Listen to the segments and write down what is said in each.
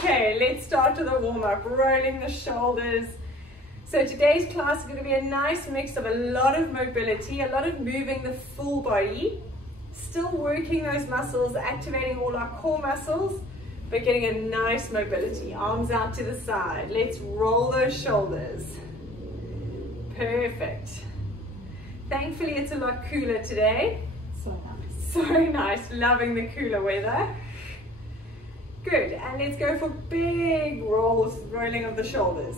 Okay, let's start with a warm-up, rolling the shoulders. So today's class is going to be a nice mix of a lot of mobility, a lot of moving the full body, still working those muscles, activating all our core muscles, but getting a nice mobility. Arms out to the side. Let's roll those shoulders. Perfect. Thankfully, it's a lot cooler today. So nice. So nice. Loving the cooler weather. Good. And let's go for big rolls, rolling of the shoulders.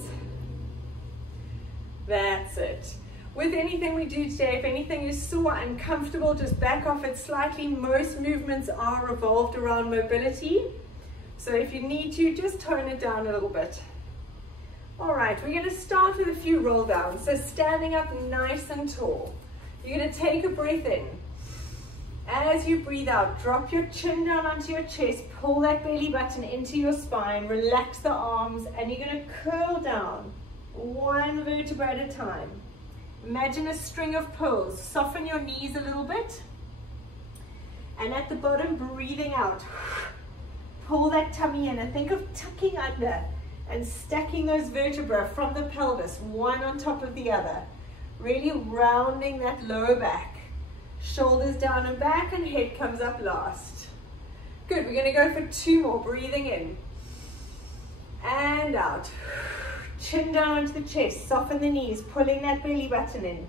That's it. With anything we do today, if anything is sore, uncomfortable, just back off it slightly. Most movements are revolved around mobility. So if you need to, just tone it down a little bit. All right, we're going to start with a few roll downs. So standing up nice and tall. You're going to take a breath in. As you breathe out, drop your chin down onto your chest, pull that belly button into your spine, relax the arms, and you're going to curl down one vertebra at a time. Imagine a string of pearls. Soften your knees a little bit. And at the bottom, breathing out. Pull that tummy in and think of tucking under and stacking those vertebrae from the pelvis, one on top of the other. Really rounding that lower back. Shoulders down and back, and head comes up last. Good, we're going to go for two more. Breathing in and out. Chin down onto the chest, soften the knees, pulling that belly button in.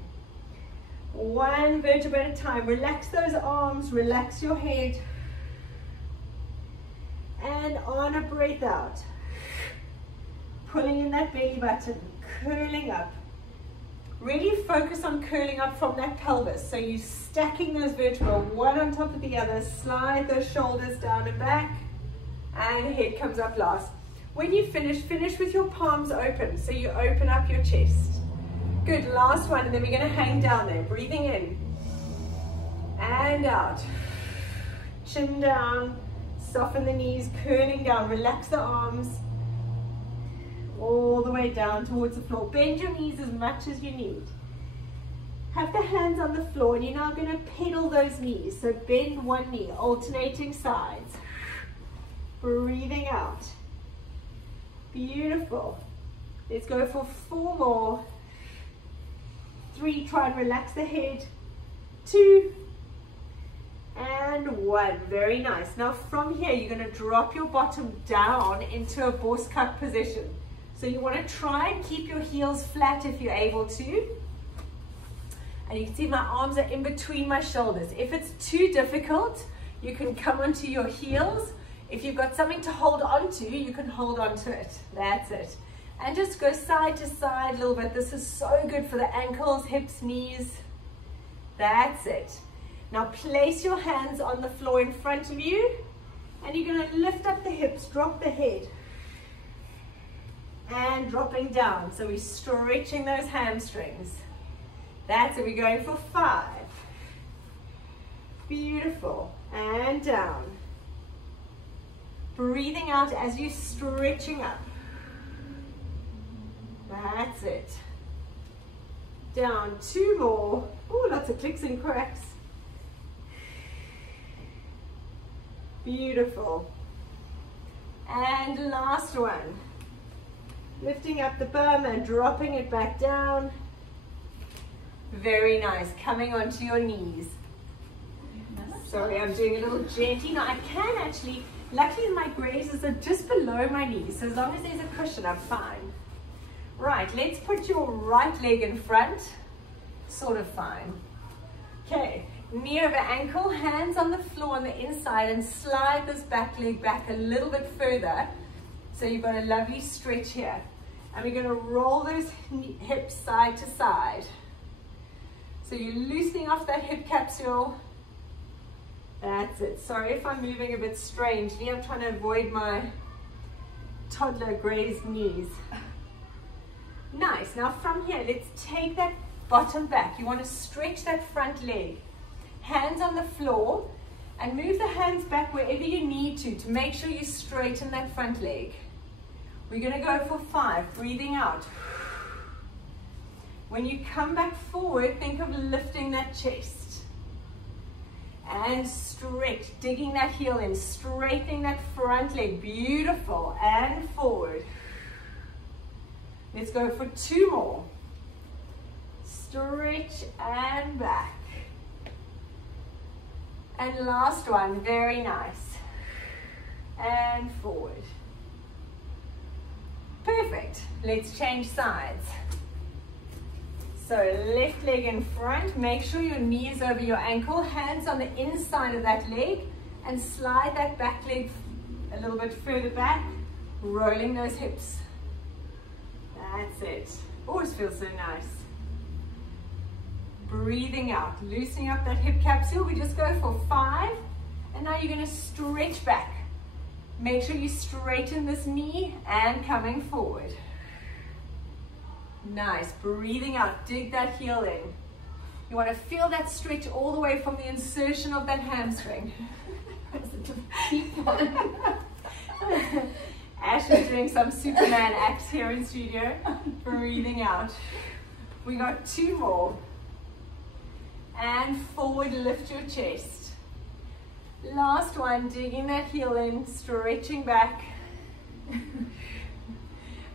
One vertebra at a time. Relax those arms, relax your head. And on a breath out, pulling in that belly button, curling up. Really focus on curling up from that pelvis. So you're stacking those vertebrae one on top of the other. Slide those shoulders down and back, and head comes up last. When you finish, finish with your palms open. So you open up your chest. Good, last one, and then we're going to hang down there. Breathing in and out. Chin down, soften the knees, curling down. Relax the arms all the way down towards the floor. Bend your knees as much as you need. Have the hands on the floor, and you're now going to pedal those knees. So bend one knee, alternating sides. Breathing out. Beautiful. Let's go for 4 more. 3, try and relax the head. 2 and 1. Very nice. Now from here, you're going to drop your bottom down into a Borstkak position. So you want to try and keep your heels flat if you're able to. And you can see my arms are in between my shoulders. If it's too difficult, you can come onto your heels. If you've got something to hold on to, you can hold on to it. That's it. And just go side to side a little bit. This is so good for the ankles, hips, knees. That's it. Now place your hands on the floor in front of you, and you're going to lift up the hips, drop the head, and dropping down. So we're stretching those hamstrings. That's it. We're going for 5. Beautiful. And down. Breathing out as you're stretching up. That's it. Down 2 more. Oh, lots of clicks and cracks. Beautiful. And last one. Lifting up the bum and dropping it back down. Very nice. Coming onto your knees. Sorry, I'm doing a little gently. Now I can actually, luckily my grazes are just below my knees, so as long as there's a cushion, I'm fine. Right, let's put your right leg in front. Sort of fine. Okay, knee over ankle, hands on the floor on the inside, and slide this back leg back a little bit further. So you've got a lovely stretch here. And we're going to roll those hips side to side. So you're loosening off that hip capsule. That's it. Sorry if I'm moving a bit strangely. I'm trying to avoid my toddler grazed knees. Nice. Now from here, let's take that bottom back. You want to stretch that front leg. Hands on the floor, and move the hands back wherever you need to make sure you straighten that front leg. We're going to go for 5. Breathing out. When you come back forward, think of lifting that chest. And stretch, digging that heel in, straightening that front leg. Beautiful. And forward. Let's go for 2 more. Stretch and back. And last one, very nice. And forward. Perfect. Let's change sides. So left leg in front, make sure your knee is over your ankle, hands on the inside of that leg, and slide that back leg a little bit further back, rolling those hips. That's it. Always feels so nice. Breathing out, loosening up that hip capsule. We just go for 5, and now you're going to stretch back. Make sure you straighten this knee and coming forward. Nice, breathing out, dig that heel in. You want to feel that stretch all the way from the insertion of that hamstring. Ash is doing some Superman acts here in studio. Breathing out. We got 2 more. And forward, lift your chest. Last one, digging that heel in, stretching back.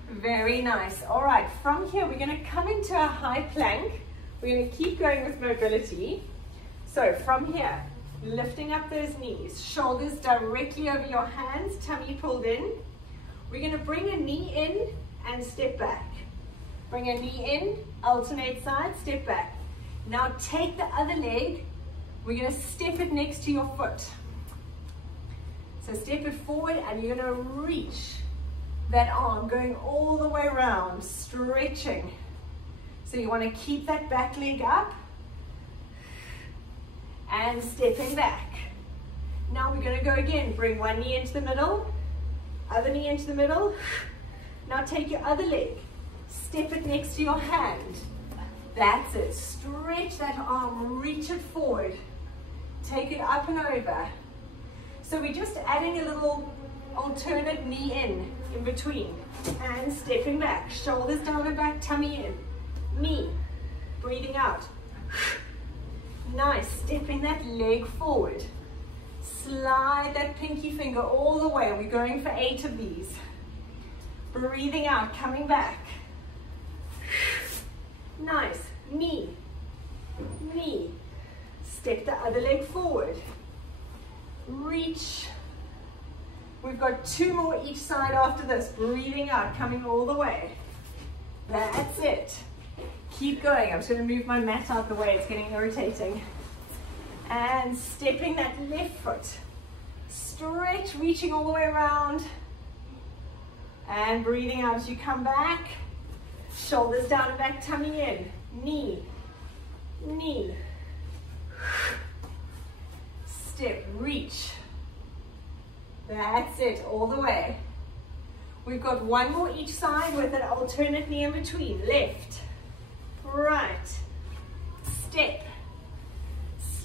Very nice. All right, from here we're going to come into a high plank. We're going to keep going with mobility. So from here, lifting up those knees, shoulders directly over your hands, tummy pulled in. We're going to bring a knee in and step back. Bring a knee in, alternate sides, step back. Now take the other leg, we're going to step it next to your foot. So step it forward and you're going to reach that arm going all the way around, stretching. So you want to keep that back leg up and stepping back. Now we're going to go again. Bring one knee into the middle, other knee into the middle. Now take your other leg, step it next to your hand. That's it. Stretch that arm, reach it forward. Take it up and over. So we're just adding a little alternate knee in between. And stepping back. Shoulders down and back, tummy in. Knee. Breathing out. Nice. Stepping that leg forward. Slide that pinky finger all the way. We're going for 8 of these. Breathing out, coming back. Nice. Knee. Knee. Step the other leg forward. Reach. We've got 2 more each side after this. Breathing out, coming all the way. That's it. Keep going. I'm just going to move my mat out the way. It's getting irritating. And stepping that left foot. Stretch, reaching all the way around. And breathing out as you come back. Shoulders down and back, tummy in. Knee. Knee. Step, reach. That's it, all the way. We've got 1 more each side with an alternate knee in between. Left, right, step.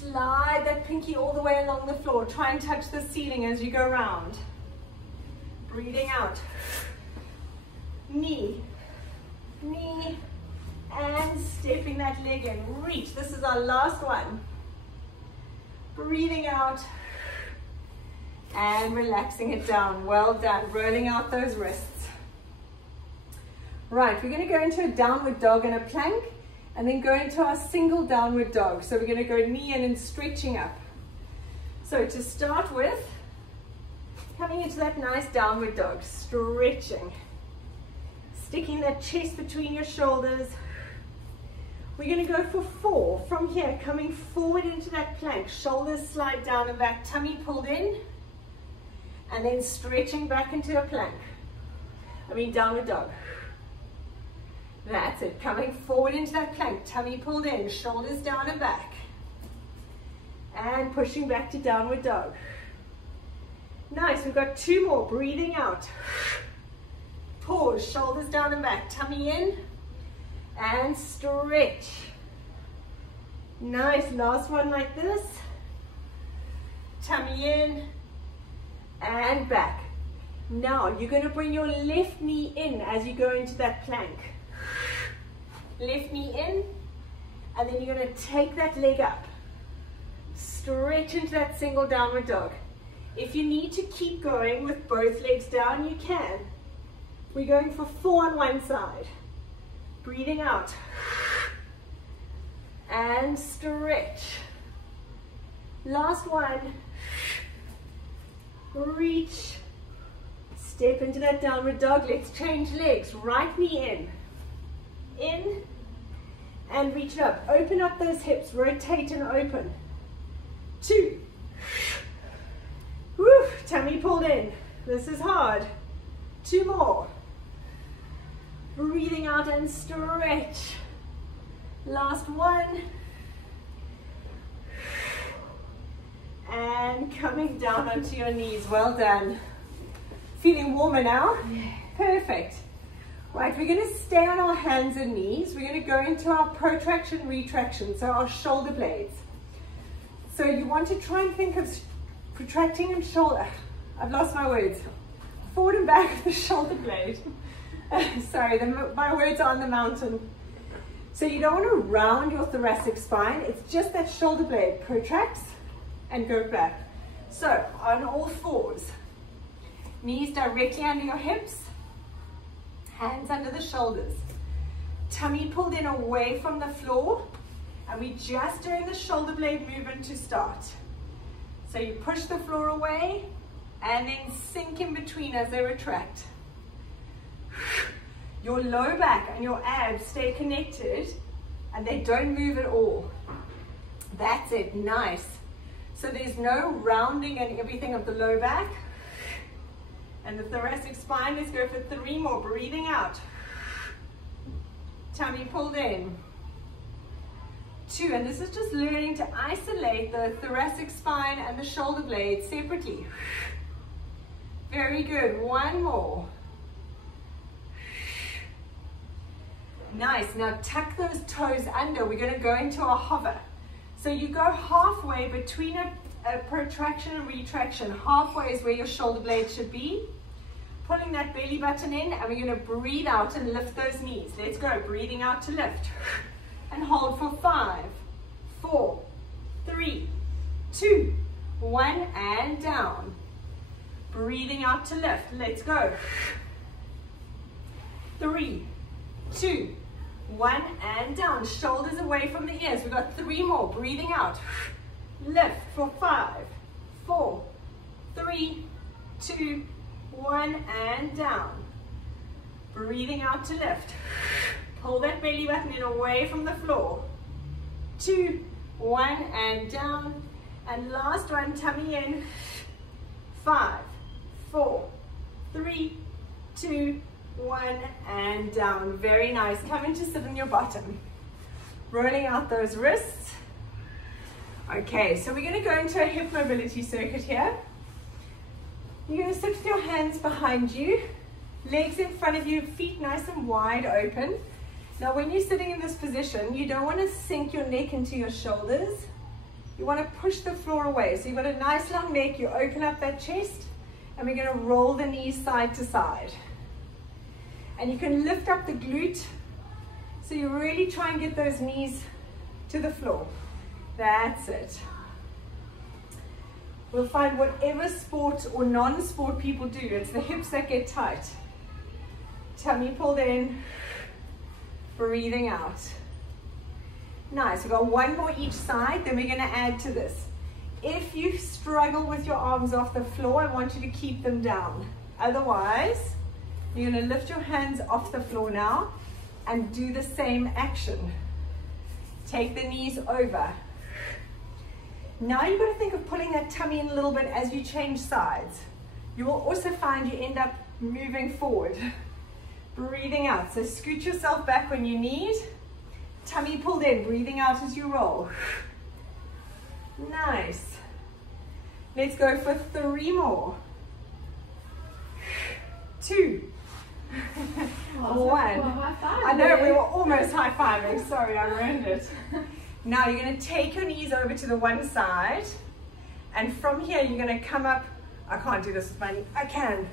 Slide that pinky all the way along the floor. Try and touch the ceiling as you go around. Breathing out. Knee, knee, and stepping that leg in. Reach, this is our last one. Breathing out. And relaxing it down. Well done. Rolling out those wrists. Right, we're going to go into a downward dog and a plank, and then go into our single downward dog. So we're going to go knee in and stretching up. So to start with, coming into that nice downward dog, stretching. Sticking that chest between your shoulders. We're going to go for 4. From here, coming forward into that plank. Shoulders slide down and back, tummy pulled in. And then stretching back into a plank. Downward dog. That's it. Coming forward into that plank. Tummy pulled in. Shoulders down and back. And pushing back to downward dog. Nice. We've got 2 more. Breathing out. Pause. Shoulders down and back. Tummy in. And stretch. Nice. Last one like this. Tummy in. And back. Now you're going to bring your left knee in as you go into that plank. Left knee in, and then you're going to take that leg up. stretch into that single downward dog. If you need to keep going with both legs down, you can. We're going for 4 on one side. Breathing out. And stretch. Last one. Reach. Step into that downward dog. Let's change legs. Right knee in. In. And reach it up. Open up those hips. Rotate and open. 2. Woo, tummy pulled in. This is hard. 2 more. Breathing out and stretch. Last one. And coming down onto your knees. Well done. Feeling warmer now? Perfect. Right, we're going to stay on our hands and knees. We're going to go into our protraction, retraction, so our shoulder blades. So you want to try and think of protracting and shoulder. I've lost my words. Forward and back of the shoulder blade. Sorry, my words are on the mountain. So you don't want to round your thoracic spine. It's just that shoulder blade protracts and go back. So on all fours. Knees directly under your hips. Hands under the shoulders. Tummy pulled in away from the floor. And we just doing the shoulder blade movement to start. So you push the floor away and then sink in between as they retract. Your low back and your abs stay connected and they don't move at all. That's it, nice. So there's no rounding and everything of the low back. And the thoracic spine, let's go for 3 more, breathing out. Tummy pulled in. 2, and this is just learning to isolate the thoracic spine and the shoulder blades separately. Very good, 1 more. Nice, now tuck those toes under. We're going to go into a hover. So you go halfway between a protraction and retraction. Halfway is where your shoulder blades should be. Pulling that belly button in, and we're going to breathe out and lift those knees. Let's go, breathing out to lift. And hold for 5, 4, 3, 2, 1, and down. Breathing out to lift. Let's go. 3, 2, 1, and down. Shoulders away from the ears. We've got 3 more. Breathing out. Lift for 5, 4, 3, 2, 1, and down. Breathing out to lift. Pull that belly button in away from the floor. 2, 1, and down. And last one, tummy in. 5, 4, 3, 2, 1, and down. Very nice. Come in to sit on your bottom. Rolling out those wrists. Okay, so we're going to go into a hip mobility circuit here. You're going to sit with your hands behind you, legs in front of you, feet nice and wide open. Now when you're sitting in this position, you don't want to sink your neck into your shoulders. You want to push the floor away. So you've got a nice long neck, you open up that chest, and we're going to roll the knees side to side. And you can lift up the glute, so you really try and get those knees to the floor. That's it. We'll find whatever sport or non-sport people do, it's the hips that get tight. Tummy pulled in, breathing out. Nice, we've got 1 more each side, then we're going to add to this. If you struggle with your arms off the floor, I want you to keep them down. Otherwise, you're going to lift your hands off the floor now and do the same action. Take the knees over. Now you've got to think of pulling that tummy in a little bit as you change sides. You will also find you end up moving forward. Breathing out. So scoot yourself back when you need. Tummy pulled in. Breathing out as you roll. Nice. Let's go for 3 more. 2. 1. I know, we were almost high-fiving. Sorry, I ruined it. Now you're going to take your knees over to the one side, and from here you're going to come up. I can't do this with my knees. I can.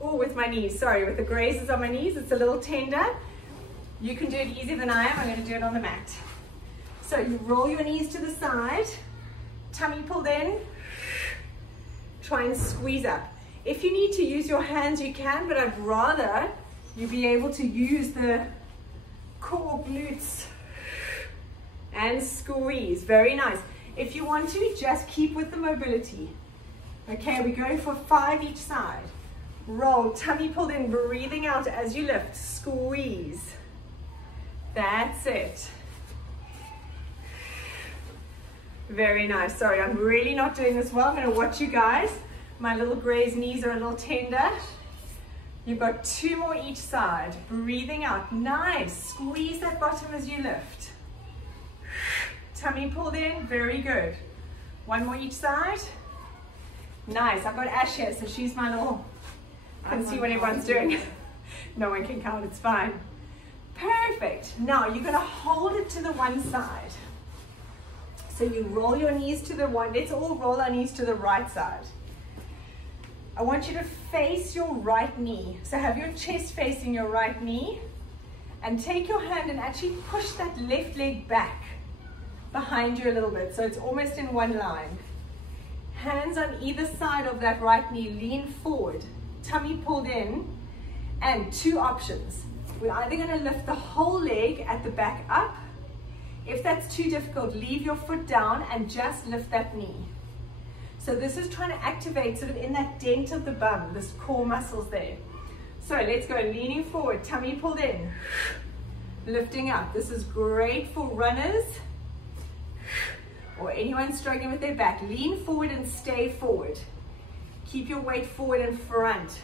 Oh, with my knees, sorry, with the grazes on my knees, it's a little tender. You can do it easier than I am. I'm going to do it on the mat. So you roll your knees to the side, tummy pulled in. Try and squeeze up. If you need to use your hands, you can, but I'd rather you be able to use the core, glutes, and squeeze. Very nice. If you want to, just keep with the mobility. Okay, we're going for 5 each side. Roll, tummy pulled in, breathing out as you lift. Squeeze. That's it. Very nice. Sorry, I'm really not doing this well. I'm going to watch you guys. My little grazed knees are a little tender. You've got 2 more each side. Breathing out. Nice. Squeeze that bottom as you lift. Tummy pulled in. Very good. 1 more each side. Nice. I've got Ash here, so she's my little... I can see what everyone's doing. No one can count. It's fine. Perfect. Now you're going to hold it to the one side. So you roll your knees to the one. Let's all roll our knees to the right side. I want you to face your right knee. So have your chest facing your right knee. And take your hand and actually push that left leg back behind you a little bit. So it's almost in one line. Hands on either side of that right knee. Lean forward. Tummy pulled in. And 2 options. We're either going to lift the whole leg at the back up. If that's too difficult, leave your foot down and just lift that knee. So this is trying to activate sort of in that dent of the bum, this core muscles there. So let's go, leaning forward, tummy pulled in, lifting up. This is great for runners or anyone struggling with their back. Lean forward and stay forward. Keep your weight forward and front.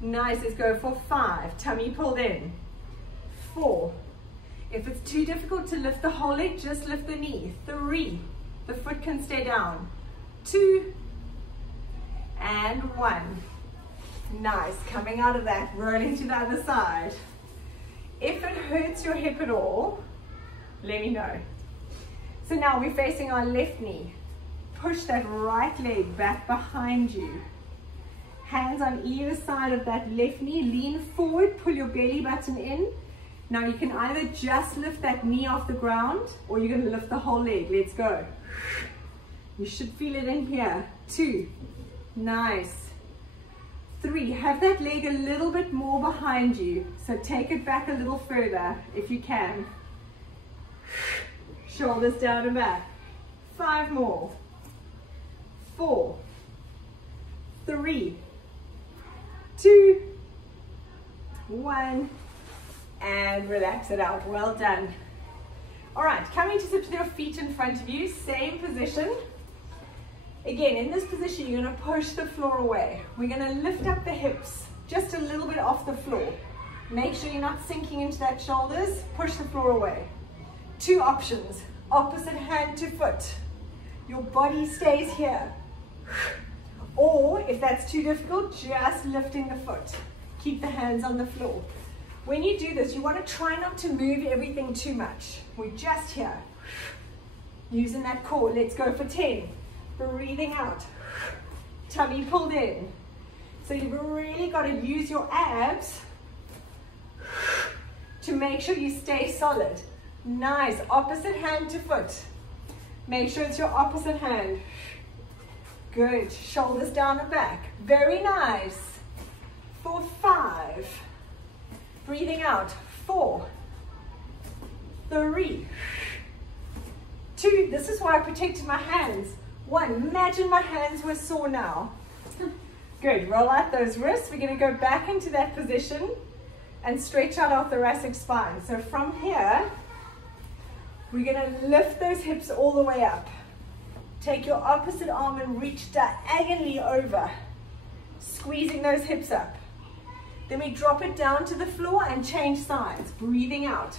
Nice, let's go for 5, tummy pulled in. 4. If it's too difficult to lift the whole leg, just lift the knee. 3, the foot can stay down. 2, and 1. Nice, coming out of that, rolling to the other side. If it hurts your hip at all, let me know. So now we're facing our left knee. Push that right leg back behind you. Hands on either side of that left knee. Lean forward, pull your belly button in. Now you can either just lift that knee off the ground or you're going to lift the whole leg. Let's go. You should feel it in here. 2. Nice. 3. Have that leg a little bit more behind you. So take it back a little further if you can. Shoulders down and back. 5 more. 4. 3. 2. 1. And relax it out. Well done. All right, coming to sit with your feet in front of you, same position. Again, in this position, you're going to push the floor away. We're going to lift up the hips just a little bit off the floor. Make sure you're not sinking into that shoulders. Push the floor away. 2 options. Opposite hand to foot. Your body stays here. Or, if that's too difficult, just lifting the foot. Keep the hands on the floor. When you do this, you want to try not to move everything too much. We're just here. Using that core. Let's go for 10. Breathing out. Tummy pulled in. So you've really got to use your abs to make sure you stay solid. Nice. Opposite hand to foot. Make sure it's your opposite hand. Good. Shoulders down and back. Very nice. For 5. Breathing out. 4. 3. 2. This is why I protected my hands. 1. Imagine my hands were sore now. Good. Roll out those wrists. We're going to go back into that position and stretch out our thoracic spine. So from here, we're going to lift those hips all the way up. Take your opposite arm and reach diagonally over, squeezing those hips up. Then we drop it down to the floor and change sides. Breathing out.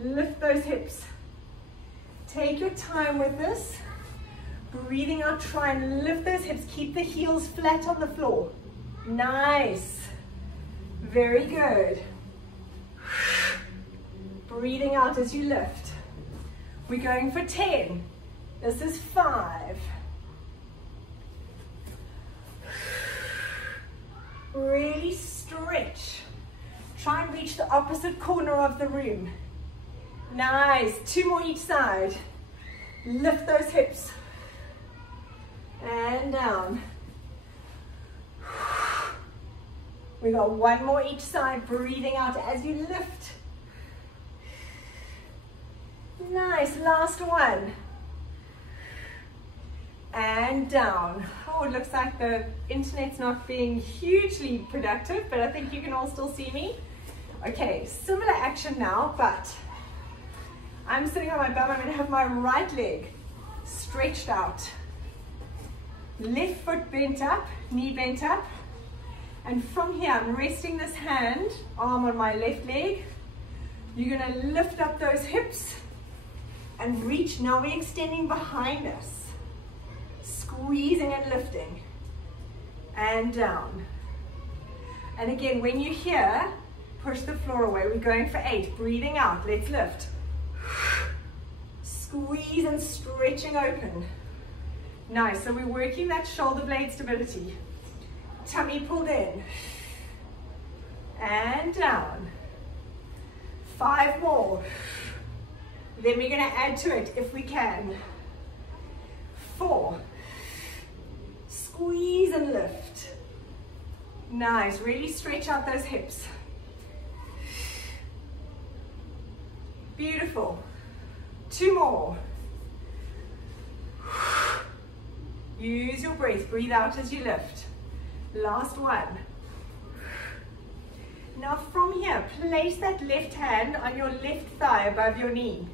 Lift those hips. Take your time with this. Breathing out, try and lift those hips. Keep the heels flat on the floor. Nice. Very good. Breathing out as you lift. We're going for 10. This is 5. Really stretch. Try and reach the opposite corner of the room. Nice. 2 more each side. Lift those hips. And down. We got one more each side, breathing out as you lift. Nice, last one. And down. Oh, it looks like the internet's not being hugely productive, but I think you can all still see me. Okay, similar action now, but I'm sitting on my bum. I'm going to have my right leg stretched out. Left foot bent up, knee bent up. And from here, I'm resting this arm on my left leg. You're going to lift up those hips and reach. Now we're extending behind us. Squeezing and lifting. And down. And again, when you're here, push the floor away. We're going for 8. Breathing out. Let's lift. Squeeze and stretching open. Nice. So we're working that shoulder blade stability. Tummy pulled in. And down. 5 more. Then we're going to add to it if we can. 4. Squeeze and lift. Nice. Really stretch out those hips. Beautiful. 2 more. Use your breath. Breathe out as you lift. Last one. Now from here, place that left hand on your left thigh above your knee.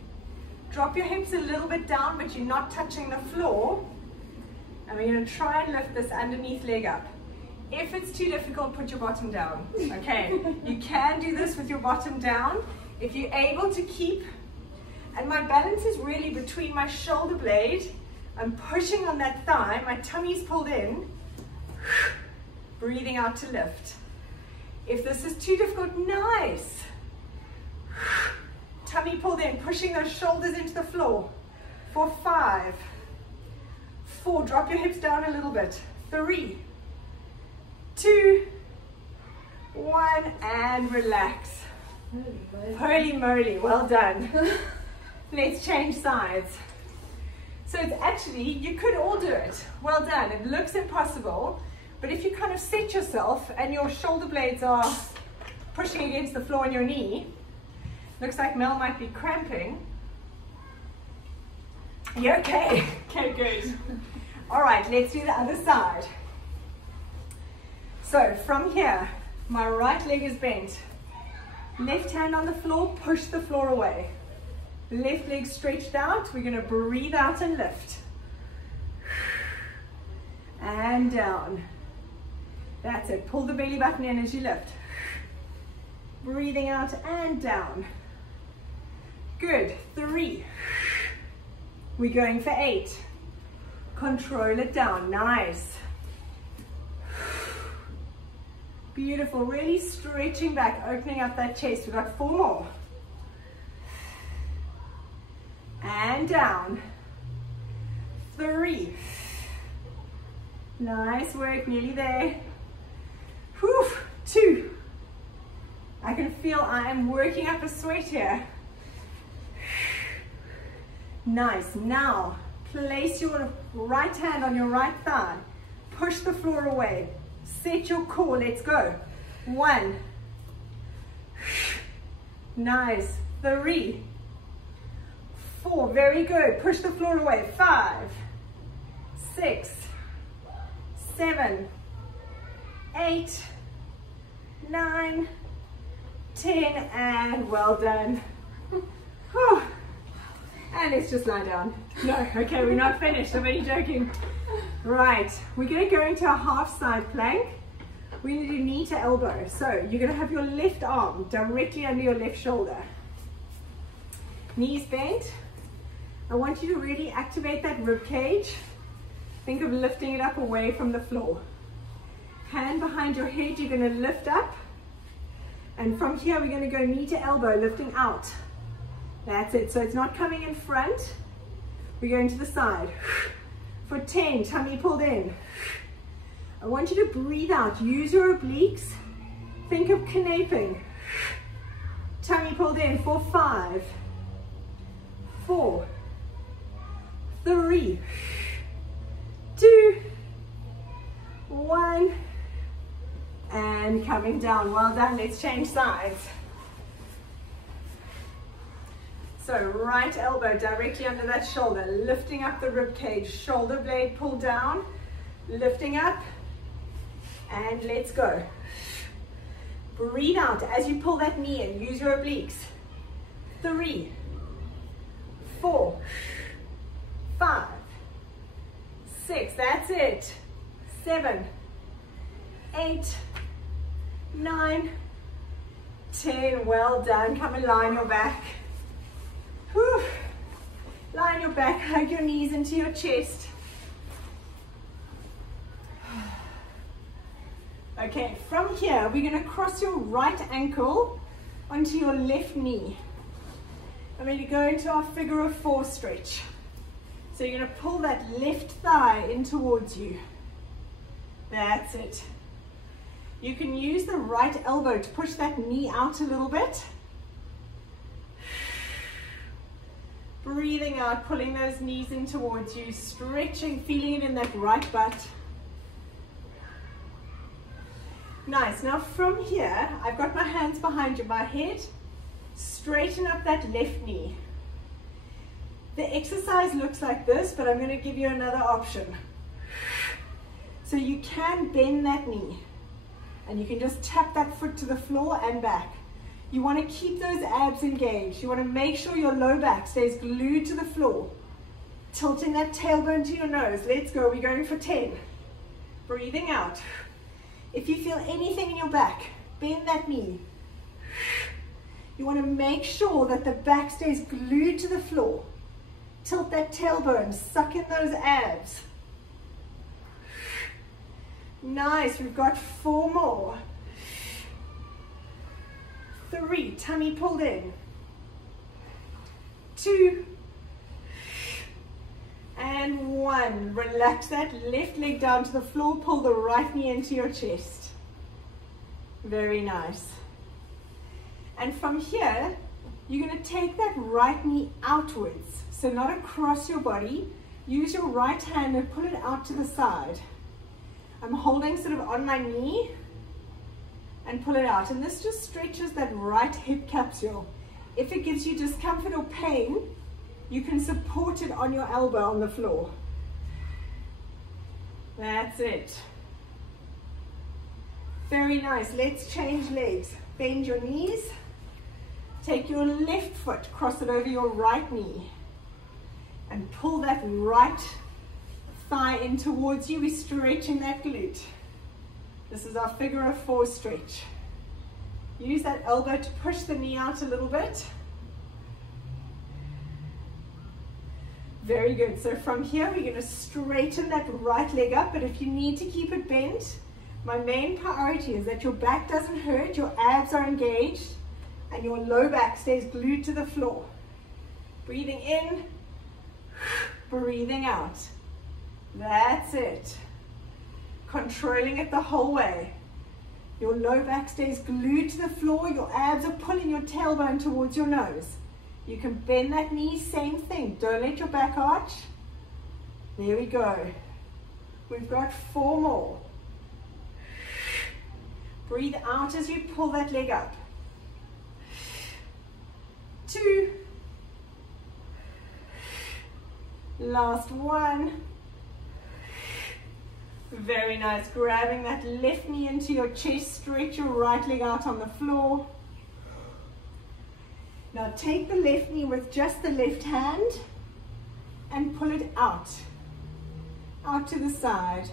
Drop your hips a little bit down, but you're not touching the floor. And we're going to try and lift this underneath leg up. If it's too difficult, put your bottom down. Okay, you can do this with your bottom down. If you're able to keep, and my balance is really between my shoulder blade, I'm pushing on that thigh, my tummy's pulled in, breathing out to lift. If this is too difficult, nice. Tummy pulled in, pushing those shoulders into the floor. For 5, 4, drop your hips down a little bit. 3, 2, 1, and relax. Holy moly, well done. Let's change sides. So it's actually, you could all do it. Well done. It looks impossible, but if you kind of set yourself and your shoulder blades are pushing against the floor on your knee, looks like Mel might be cramping. You okay? Okay, good. All right, let's do the other side. So from here, my right leg is bent. Left hand on the floor, push the floor away. Left leg stretched out. We're going to breathe out and lift. And down. That's it. Pull the belly button in as you lift. Breathing out and down. Good. 3. We're going for 8. Control it down. Nice. Beautiful. Really stretching back, opening up that chest. We've got 4 more. And down. 3. Nice work, nearly there. Whew. 2. I can feel I am working up a sweat here. Nice. Now, place your right hand on your right thigh. Push the floor away. Set your core. Let's go. 1. Nice. 3. 4. Very good. Push the floor away. 5. 6. 7. 8. 9. 10. And well done. Whew. And let's just lie down. No, okay, we're not finished. I'm only joking. Right, we're going to go into a half side plank. We're going to do knee to elbow. So you're going to have your left arm directly under your left shoulder. Knees bent. I want you to really activate that rib cage. Think of lifting it up away from the floor. Hand behind your head, you're going to lift up. And from here, we're going to go knee to elbow, lifting out. That's it. So it's not coming in front. We're going to the side. For 10, tummy pulled in. I want you to breathe out. Use your obliques. Think of canaping. Tummy pulled in for 5, 4, 3, 2, 1, and coming down. Well done. Let's change sides. So right elbow directly under that shoulder, lifting up the rib cage, shoulder blade pull down, lifting up, and let's go. Breathe out as you pull that knee in. Use your obliques. 3, 4, 5, 6, that's it. 7, 8, 9, 10, well done. Come and lie on your back. Whew. Lie on your back, hug your knees into your chest. Okay, from here, we're gonna cross your right ankle onto your left knee. I'm going to go into our figure of 4 stretch. So you're going to pull that left thigh in towards you. That's it. You can use the right elbow to push that knee out a little bit. Breathing out, pulling those knees in towards you, stretching, feeling it in that right butt. Nice. Now from here, I've got my hands behind my head. Straighten up that left knee. The exercise looks like this, but I'm going to give you another option. So you can bend that knee, and you can just tap that foot to the floor and back. You want to keep those abs engaged. You want to make sure your low back stays glued to the floor. Tilting that tailbone to your nose. Let's go. We're going for 10. Breathing out. If you feel anything in your back, bend that knee. You want to make sure that the back stays glued to the floor. Tilt that tailbone, suck in those abs. Nice, we've got 4 more. 3, tummy pulled in. 2, and 1. Relax that left leg down to the floor, pull the right knee into your chest. Very nice. And from here, you're going to take that right knee outwards, so not across your body. Use your right hand and pull it out to the side. I'm holding sort of on my knee and pull it out. And this just stretches that right hip capsule. If it gives you discomfort or pain, you can support it on your elbow on the floor. That's it. Very nice. Let's change legs. Bend your knees. Take your left foot, cross it over your right knee, and pull that right thigh in towards you. We're stretching that glute. This is our figure of 4 stretch. Use that elbow to push the knee out a little bit. Very good. So from here, we're going to straighten that right leg up, but if you need to keep it bent, my main priority is that your back doesn't hurt, your abs are engaged, and your low back stays glued to the floor. Breathing in, breathing out. That's it. Controlling it the whole way. Your low back stays glued to the floor, your abs are pulling your tailbone towards your nose. You can bend that knee, same thing. Don't let your back arch. There we go. We've got 4 more. Breathe out as you pull that leg up. 2. Last 1. Very nice. Grabbing that left knee into your chest, stretch your right leg out on the floor. Now take the left knee with just the left hand and pull it out to the side.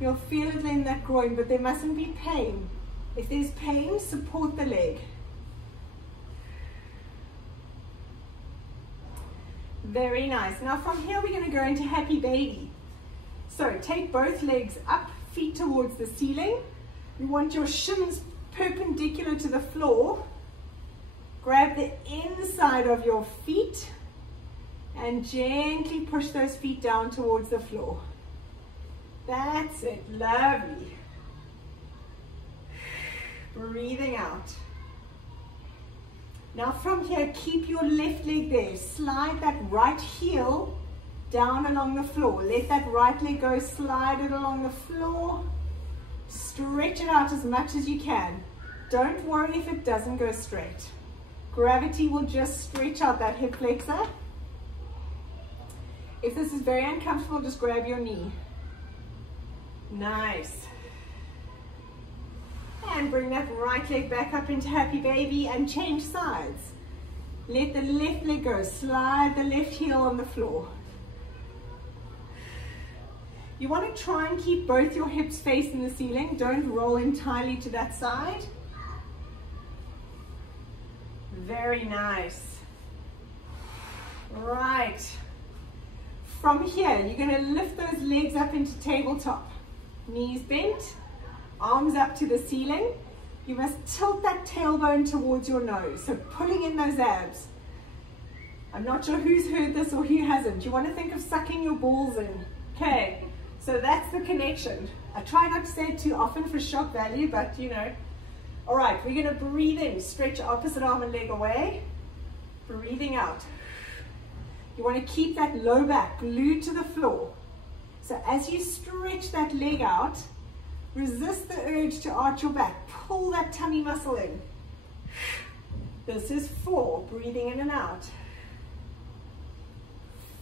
You'll feel it in that groin, but there mustn't be pain. If there's pain, support the leg. Very nice. Now from here, we're going to go into happy baby. So take both legs up, feet towards the ceiling. You want your shins perpendicular to the floor. Grab the inside of your feet and gently push those feet down towards the floor. That's it. Lovely. Breathing out. Now from here, keep your left leg there. Slide that right heel down along the floor. Let that right leg go, slide it along the floor. Stretch it out as much as you can. Don't worry if it doesn't go straight. Gravity will just stretch out that hip flexor. If this is very uncomfortable, just grab your knee. Nice. And bring that right leg back up into happy baby and change sides. Let the left leg go. Slide the left heel on the floor. You want to try and keep both your hips facing the ceiling. Don't roll entirely to that side. Very nice. Right. From here, you're going to lift those legs up into tabletop. Knees bent, arms up to the ceiling. You must tilt that tailbone towards your nose, so pulling in those abs. I'm not sure who's heard this or who hasn't. You want to think of sucking your balls in. Okay, so that's the connection. I try not to say it too often for shock value, but you know. All right, we're going to breathe in, stretch opposite arm and leg away. Breathing out. You want to keep that low back glued to the floor. So as you stretch that leg out, resist the urge to arch your back. Pull that tummy muscle in. This is 4, breathing in and out.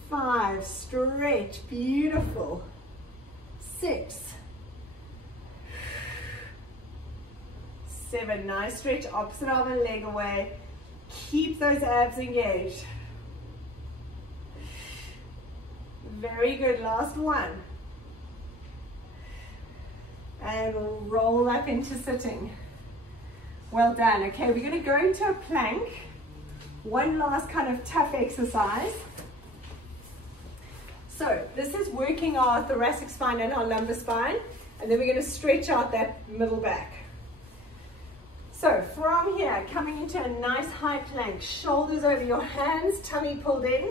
5, stretch, beautiful. 6. 7, nice stretch, opposite arm and leg away. Keep those abs engaged. Very good, last 1. And roll up into sitting. Well done. Okay, we're going to go into a plank. One last kind of tough exercise. So this is working our thoracic spine and our lumbar spine, and then we're going to stretch out that middle back. So from here, coming into a nice high plank, shoulders over your hands, tummy pulled in.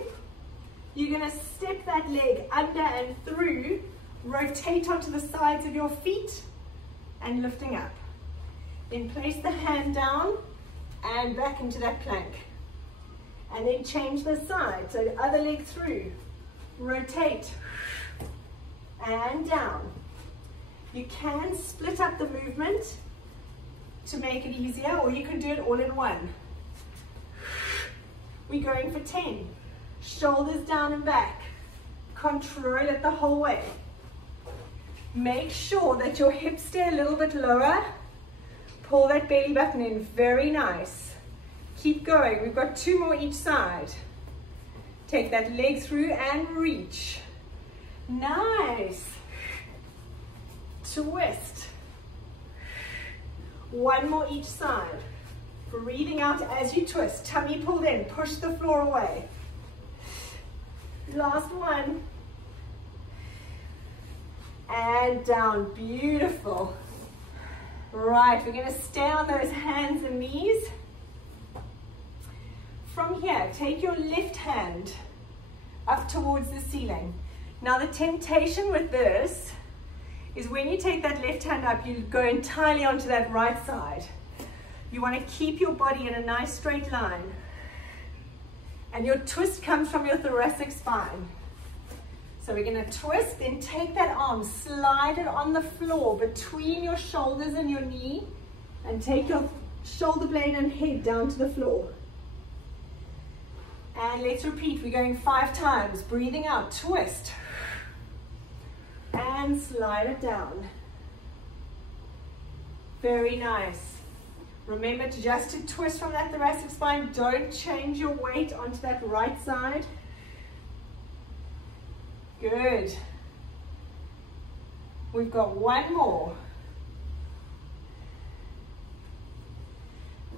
You're going to step that leg under and through, rotate onto the sides of your feet, and lifting up. Then place the hand down and back into that plank. And then change the side, so the other leg through, rotate, and down. You can split up the movement to make it easier, or you can do it all in one. We're going for 10. Shoulders down and back. Control it the whole way. Make sure that your hips stay a little bit lower. Pull that belly button in, very nice. Keep going, we've got 2 more each side. Take that leg through and reach. Nice. Twist. 1 more each side. Breathing out as you twist, tummy pulled in, push the floor away. Last 1. And down, beautiful. Right, we're going to stay on those hands and knees. From here, take your left hand up towards the ceiling. Now the temptation with this is when you take that left hand up, you go entirely onto that right side. You want to keep your body in a nice straight line. And your twist comes from your thoracic spine. So we're going to twist, then take that arm, slide it on the floor between your shoulders and your knee, and take your shoulder blade and head down to the floor. And let's repeat, we're going 5 times. Breathing out, twist. And slide it down. Very nice. Remember just to twist from that thoracic spine. Don't change your weight onto that right side. Good. We've got 1 more.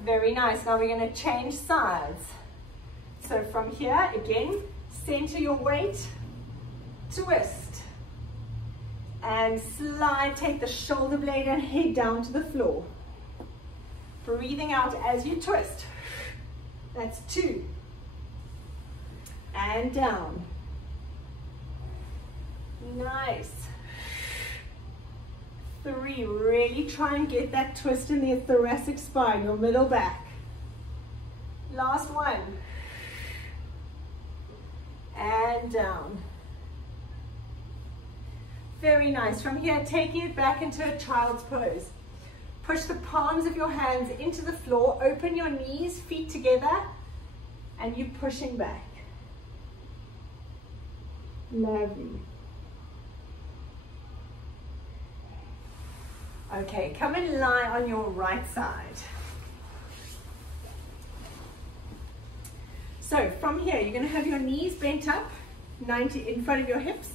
Very nice. Now we're going to change sides. So from here, again, center your weight, twist, and slide, take the shoulder blade and head down to the floor. Breathing out as you twist. That's 2. And down. Nice. 3, really try and get that twist in the thoracic spine, your middle back. Last 1. And down. Very nice. From here, taking it back into a child's pose. Push the palms of your hands into the floor, open your knees, feet together, and you're pushing back. Lovely. Okay, come and lie on your right side. So from here, you're going to have your knees bent up, 90 in front of your hips.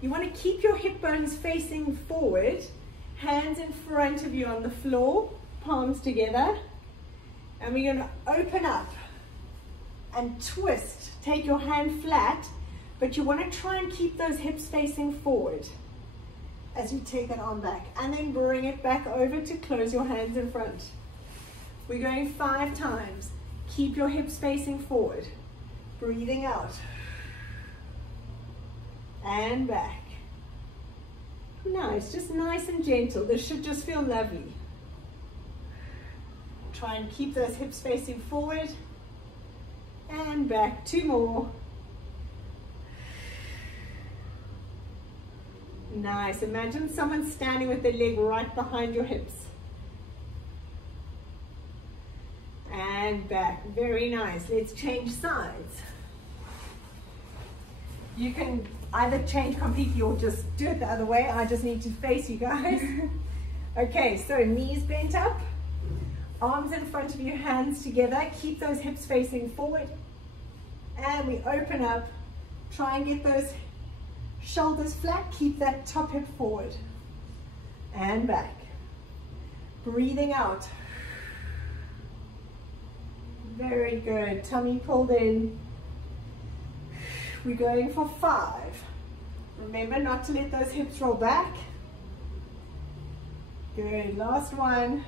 You want to keep your hip bones facing forward, hands in front of you on the floor, palms together. And we're going to open up and twist. Take your hand flat, but you want to try and keep those hips facing forward as you take that arm back. And then bring it back over to close your hands in front. We're going 5 times. Keep your hips facing forward. Breathing out. And back. Nice, just nice and gentle. This should just feel lovely. Try and keep those hips facing forward. And back. 2 more. Nice. Imagine someone standing with their leg right behind your hips. And back. Very nice. Let's change sides. You can either change completely or just do it the other way. I just need to face you guys. Okay, so knees bent up, arms in front of you, hands together. Keep those hips facing forward. And we open up. Try and get those shoulders flat. Keep that top hip forward. And back. Breathing out. Very good. Tummy pulled in. We're going for 5. Remember not to let those hips roll back. Good. Last one.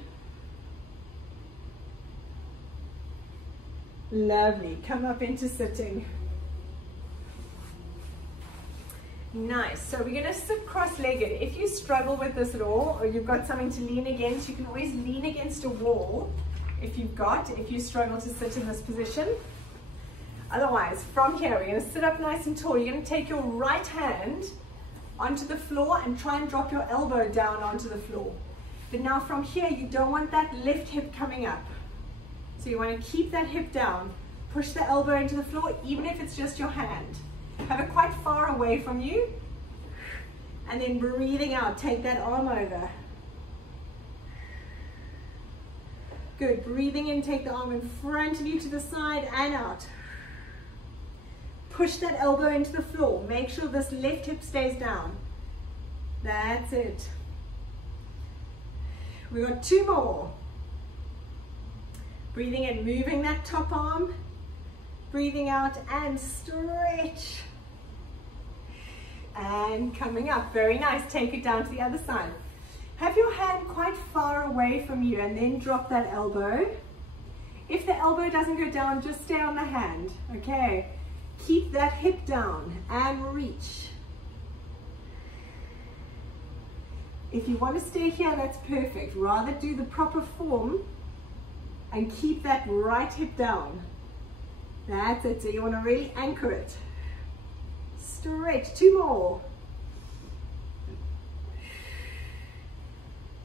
Lovely. Come up into sitting. Nice. So we're going to sit cross-legged. If you struggle with this at all, or you've got something to lean against, you can always lean against a wall if you struggle to sit in this position. Otherwise, from here, we're going to sit up nice and tall. You're going to take your right hand onto the floor and try and drop your elbow down onto the floor. But now from here, you don't want that left hip coming up. So you want to keep that hip down. Push the elbow into the floor, even if it's just your hand. Have it quite far away from you. And then breathing out, take that arm over. Good. Breathing in, take the arm in front of you to the side and out. Push that elbow into the floor. Make sure this left hip stays down. That's it. We've got 2 more. Breathing in, moving that top arm. Breathing out and stretch. And coming up. Very nice. Take it down to the other side. Have your hand quite far away from you and then drop that elbow. If the elbow doesn't go down, just stay on the hand. Okay. Keep that hip down and reach. If you want to stay here, that's perfect. Rather do the proper form and keep that right hip down. That's it. So you want to really anchor it. Stretch. 2 more.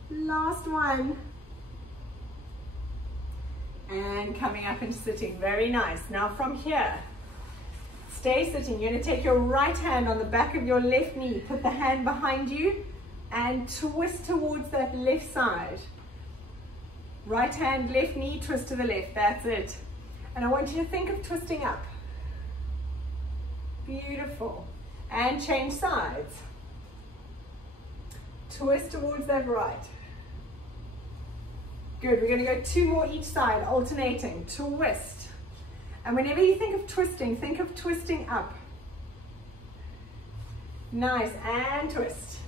Last one. And coming up and sitting. Very nice. Now from here, stay sitting. You're going to take your right hand on the back of your left knee. Put the hand behind you and twist towards that left side. Right hand, left knee, twist to the left. That's it. And I want you to think of twisting up. Beautiful. And change sides. Twist towards that right. Good. We're going to go 2 more each side, alternating. Twist. And whenever you think of twisting up. Nice. And twist.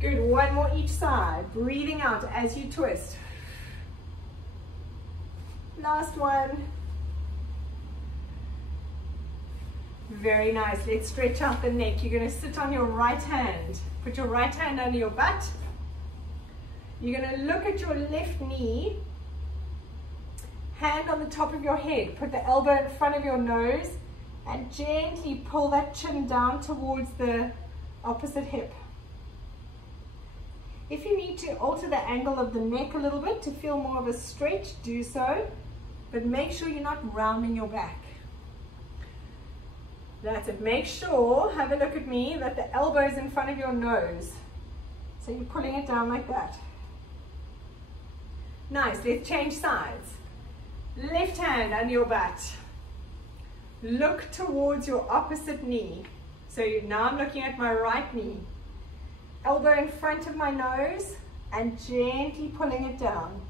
Good. 1 more each side. Breathing out as you twist. Last one. Very nice. Let's stretch out the neck. You're going to sit on your right hand. Put your right hand under your butt. You're going to look at your left knee. Hand on the top of your head. Put the elbow in front of your nose. And gently pull that chin down towards the opposite hip. If you need to alter the angle of the neck a little bit to feel more of a stretch, do so. But make sure you're not rounding your back. That's it. Make sure, have a look at me, that the elbow is in front of your nose. So you're pulling it down like that. Nice. Let's change sides. Left hand under your butt. Look towards your opposite knee. So now I'm looking at my right knee. Elbow in front of my nose and gently pulling it down.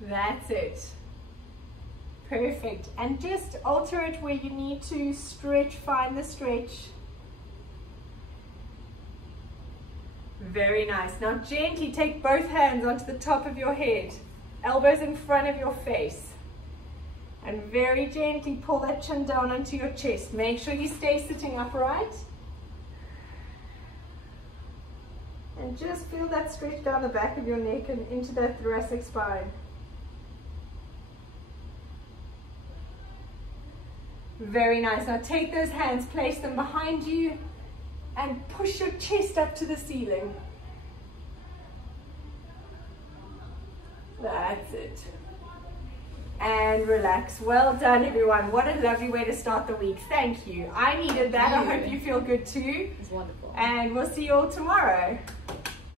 That's it. Perfect. And just alter it where you need to stretch, find the stretch. Very nice. Now gently take both hands onto the top of your head. Elbows in front of your face. And very gently pull that chin down onto your chest. Make sure you stay sitting upright. And just feel that stretch down the back of your neck and into that thoracic spine. Very nice. Now take those hands, place them behind you, and push your chest up to the ceiling. That's it. And relax. Well done, everyone. What a lovely way to start the week. Thank you. I needed that. I hope you feel good too. It's wonderful. And we'll see you all tomorrow.